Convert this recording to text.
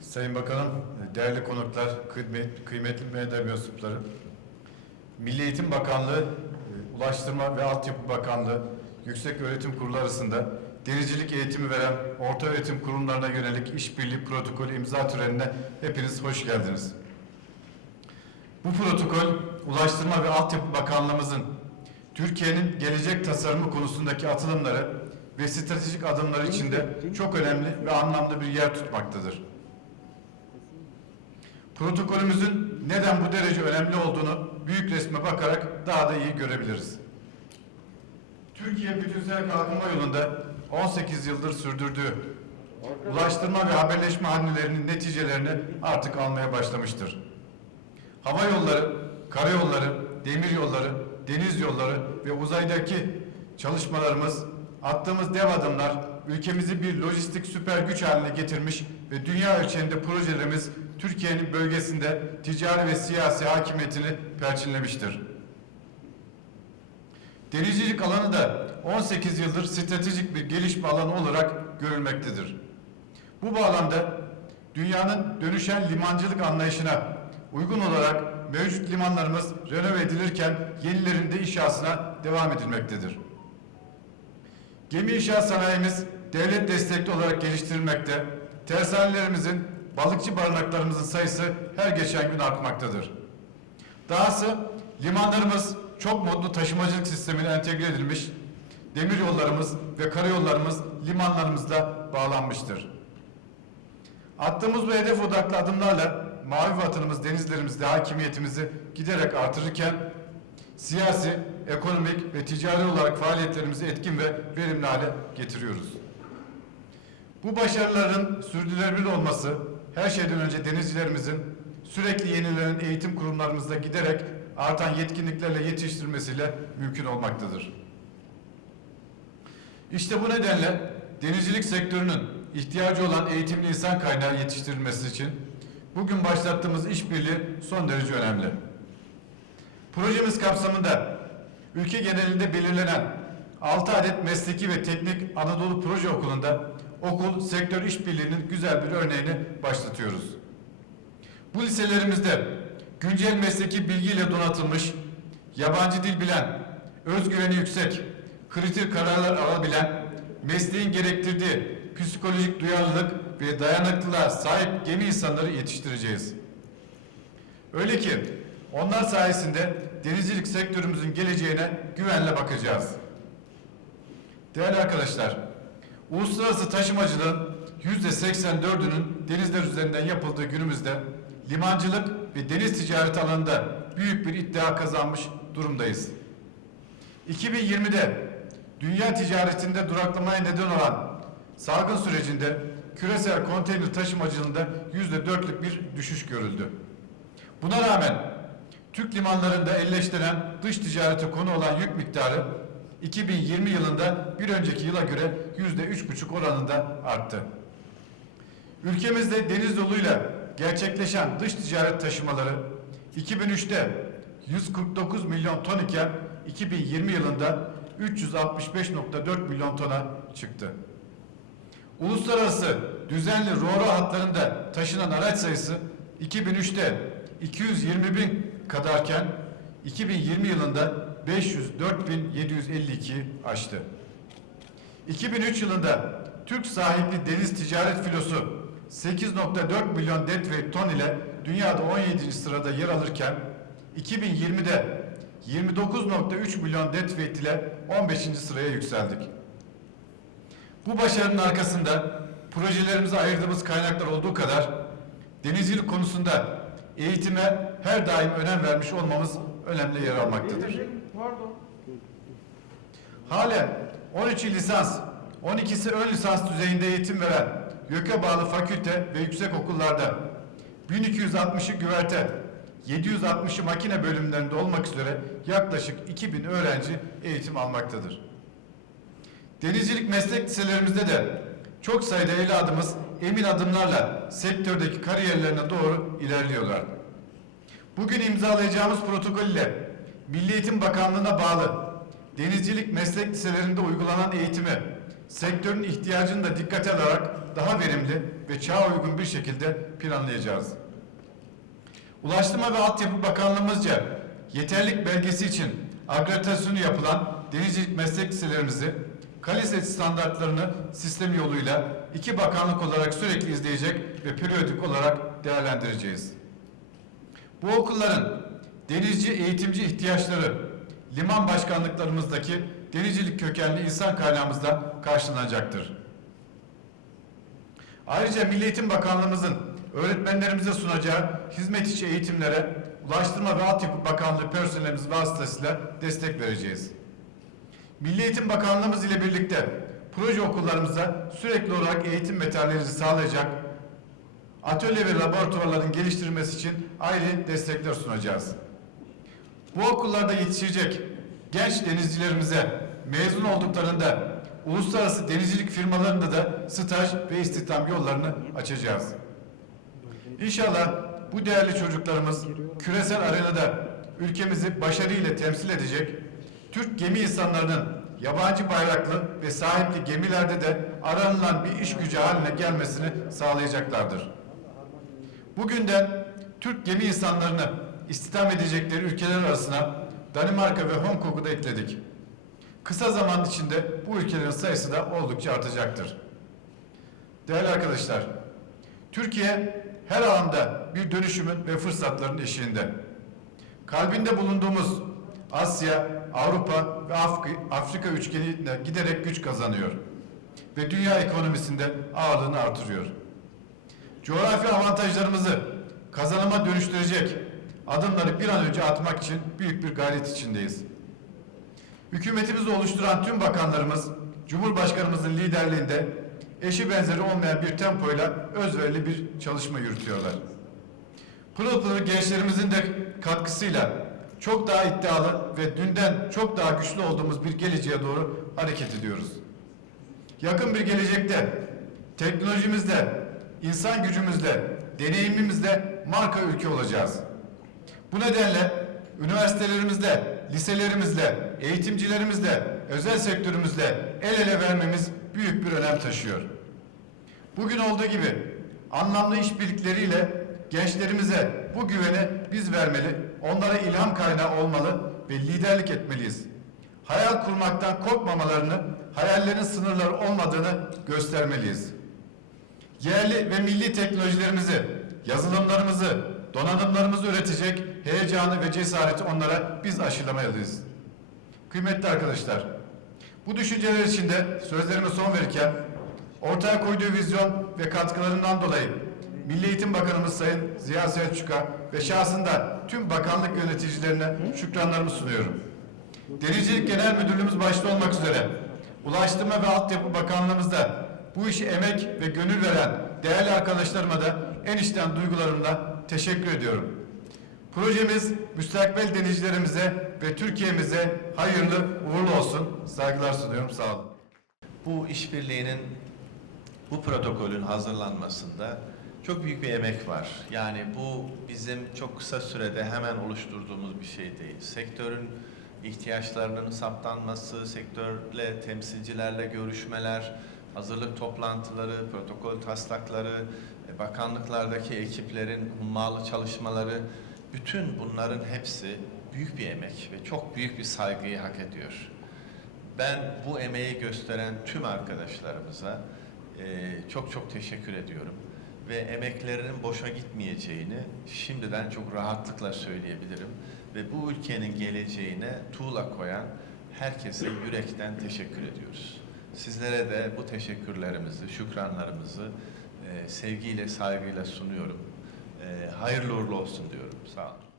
Sayın Bakanım, değerli konuklar, kıymet- kıymetli medya mensupları, Milli Eğitim Bakanlığı, e, Ulaştırma ve Altyapı Bakanlığı, Yüksek Öğretim Kurulu arasında denizcilik eğitimi veren orta öğretim kurumlarına yönelik işbirliği protokolü imza törenine hepiniz hoş geldiniz. Bu protokol, Ulaştırma ve Altyapı Bakanlığımızın Türkiye'nin gelecek tasarımı konusundaki atılımları ve stratejik adımları içinde çok önemli ve anlamlı bir yer tutmaktadır. Protokolümüzün neden bu derece önemli olduğunu büyük resme bakarak daha da iyi görebiliriz. Türkiye bütünsel kalkınma yolunda 18 yıldır sürdürdüğü ulaştırma ve haberleşme hamlelerinin neticelerini artık almaya başlamıştır. Hava yolları, karayolları, demir yolları, deniz yolları ve uzaydaki çalışmalarımız, attığımız dev adımlar ülkemizi bir lojistik süper güç haline getirmiş ve dünya ölçeğinde projelerimiz Türkiye'nin bölgesinde ticari ve siyasi hakimiyetini perçinlemiştir. Denizcilik alanı da 18 yıldır stratejik bir gelişme alanı olarak görülmektedir. Bu bağlamda dünyanın dönüşen limancılık anlayışına uygun olarak mevcut limanlarımız renove edilirken yenilerinde inşasına devam edilmektedir. Gemi inşaat sanayimiz devlet destekli olarak geliştirilmekte, tersanelerimizin, balıkçı barınaklarımızın sayısı her geçen gün artmaktadır. Dahası limanlarımız çok modlu taşımacılık sistemine entegre edilmiş, demir yollarımız ve karayollarımız limanlarımızla bağlanmıştır. Attığımız bu hedef odaklı adımlarla mavi vatanımız denizlerimizde hakimiyetimizi giderek artırırken siyasi, ekonomik ve ticari olarak faaliyetlerimizi etkin ve verimli hale getiriyoruz. Bu başarıların sürdürülebilir olması her şeyden önce denizcilerimizin sürekli yenilenen eğitim kurumlarımızda giderek artan yetkinliklerle yetiştirmesiyle mümkün olmaktadır. İşte bu nedenle denizcilik sektörünün ihtiyacı olan eğitimli insan kaynağı yetiştirilmesi için bugün başlattığımız işbirliği son derece önemli. Projemiz kapsamında ülke genelinde belirlenen 6 adet mesleki ve teknik Anadolu Proje Okulu'nda okul sektör işbirliğinin güzel bir örneğini başlatıyoruz. Bu liselerimizde güncel mesleki bilgiyle donatılmış, yabancı dil bilen, özgüveni yüksek, kritik kararlar alabilen, mesleğin gerektirdiği psikolojik duyarlılık ve dayanıklılığa sahip gemi insanları yetiştireceğiz. Öyle ki onlar sayesinde denizcilik sektörümüzün geleceğine güvenle bakacağız. Değerli arkadaşlar, uluslararası taşımacılığın yüzde 84'ünün denizler üzerinden yapıldığı günümüzde limancılık ve deniz ticareti alanında büyük bir iddia kazanmış durumdayız. 2020'de dünya ticaretinde duraklamaya neden olan salgın sürecinde küresel konteyner taşımacılığında yüzde dörtlük bir düşüş görüldü. Buna rağmen Türk limanlarında elleştiren dış ticarete konu olan yük miktarı 2020 yılında bir önceki yıla göre yüzde üç buçuk oranında arttı. Ülkemizde deniz yoluyla gerçekleşen dış ticaret taşımaları 2003'te 149 milyon ton iken 2020 yılında 365.4 milyon tona çıktı. Uluslararası düzenli RoRo hatlarında taşınan araç sayısı 2003'te 220 bin kadarken 2020 yılında 504.752 aştı. 2003 yılında Türk sahipli deniz ticaret filosu 8.4 milyon deadweight ton ile dünyada 17. sırada yer alırken 2020'de 29.3 milyon deadweight ile 15. sıraya yükseldik. Bu başarının arkasında projelerimize ayırdığımız kaynaklar olduğu kadar denizcilik konusunda eğitime her daim önem vermiş olmamız önemli yer almaktadır. Pardon. Halen 13'ü lisans, 12'si ön lisans düzeyinde eğitim veren YÖK'e bağlı fakülte ve yüksek okullarda 1260'ı güverte, 760'ı makine bölümlerinde olmak üzere yaklaşık 2000 öğrenci eğitim almaktadır. Denizcilik meslek liselerimizde de çok sayıda evladımız emin adımlarla sektördeki kariyerlerine doğru ilerliyorlar. Bugün imzalayacağımız protokol ile Milli Eğitim Bakanlığı'na bağlı denizcilik meslek liselerinde uygulanan eğitimi sektörün ihtiyacını da dikkate alarak daha verimli ve çağa uygun bir şekilde planlayacağız. Ulaştırma ve Altyapı Bakanlığımızca yeterlik belgesi için akreditasyonu yapılan denizcilik meslek liselerimizi kalite standartlarını sistem yoluyla iki bakanlık olarak sürekli izleyecek ve periyodik olarak değerlendireceğiz. Bu okulların denizci eğitimci ihtiyaçları liman başkanlıklarımızdaki denizcilik kökenli insan kaynağımızda karşılanacaktır. Ayrıca Milli Eğitim Bakanlığımızın öğretmenlerimize sunacağı hizmet içi eğitimlere Ulaştırma ve Altyapı Bakanlığı personelimiz vasıtasıyla destek vereceğiz. Milli Eğitim Bakanlığımız ile birlikte proje okullarımıza sürekli olarak eğitim materyalleri sağlayacak atölye ve laboratuvarların geliştirilmesi için ayrı destekler sunacağız. Bu okullarda yetişecek genç denizcilerimize mezun olduklarında uluslararası denizcilik firmalarında da staj ve istihdam yollarını açacağız. İnşallah bu değerli çocuklarımız küresel arenada ülkemizi başarıyla temsil edecek, Türk gemi insanlarının yabancı bayraklı ve sahipli gemilerde de aranılan bir iş gücü haline gelmesini sağlayacaklardır. Bugünden Türk gemi insanlarını istihdam edecekleri ülkeler arasına Danimarka ve Hong Kong'u da ekledik. Kısa zaman içinde bu ülkelerin sayısı da oldukça artacaktır. Değerli arkadaşlar, Türkiye her alanda bir dönüşümün ve fırsatların eşiğinde. Kalbinde bulunduğumuz Asya, Avrupa ve Afrika, üçgeninde giderek güç kazanıyor ve dünya ekonomisinde ağırlığını artırıyor. Coğrafi avantajlarımızı kazanıma dönüştürecek adımları bir an önce atmak için büyük bir gayret içindeyiz. Hükümetimizi oluşturan tüm bakanlarımız, Cumhurbaşkanımızın liderliğinde eşi benzeri olmayan bir tempoyla özverili bir çalışma yürütüyorlar. Pırıl pırıl gençlerimizin de katkısıyla çok daha iddialı ve dünden çok daha güçlü olduğumuz bir geleceğe doğru hareket ediyoruz. Yakın bir gelecekte teknolojimizle, insan gücümüzle, deneyimimizle marka ülke olacağız. Bu nedenle üniversitelerimizde, liselerimizle, eğitimcilerimizle, özel sektörümüzle el ele vermemiz büyük bir önem taşıyor. Bugün olduğu gibi anlamlı işbirlikleriyle gençlerimize bu güveni biz vermeli, onlara ilham kaynağı olmalı ve liderlik etmeliyiz. Hayal kurmaktan korkmamalarını, hayallerin sınırları olmadığını göstermeliyiz. Yerli ve milli teknolojilerimizi, yazılımlarımızı, donanımlarımızı üretecek heyecanı ve cesareti onlara biz aşılamalıyız. Kıymetli arkadaşlar, bu düşünceler içinde sözlerime son verirken ortaya koyduğu vizyon ve katkılarından dolayı Milli Eğitim Bakanımız Sayın Ziya Selçuk'a ve şahsında tüm bakanlık yöneticilerine şükranlarımı sunuyorum. Denizcilik Genel Müdürlüğümüz başta olmak üzere Ulaştırma ve Altyapı Bakanlığımızda bu işi emek ve gönül veren değerli arkadaşlarıma da en içten duygularımla teşekkür ediyorum. Projemiz müstakbel denizcilerimize ve Türkiye'mize hayırlı uğurlu olsun. Saygılar sunuyorum. Sağ olun. Bu işbirliğinin, bu protokolün hazırlanmasında çok büyük bir emek var. Yani bu bizim çok kısa sürede hemen oluşturduğumuz bir şey değil. Sektörün ihtiyaçlarının saptanması, sektörle, temsilcilerle görüşmeler, hazırlık toplantıları, protokol taslakları, e, bakanlıklardaki ekiplerin hummalı çalışmaları, bütün bunların hepsi büyük bir emek ve çok büyük bir saygıyı hak ediyor. Ben bu emeği gösteren tüm arkadaşlarımıza e, çok çok teşekkür ediyorum. Ve emeklerinin boşa gitmeyeceğini şimdiden çok rahatlıkla söyleyebilirim. Ve bu ülkenin geleceğine tuğla koyan herkese yürekten teşekkür ediyoruz. Sizlere de bu teşekkürlerimizi, şükranlarımızı e, sevgiyle, saygıyla sunuyorum. E, hayırlı uğurlu olsun diyorum. Sağ olun.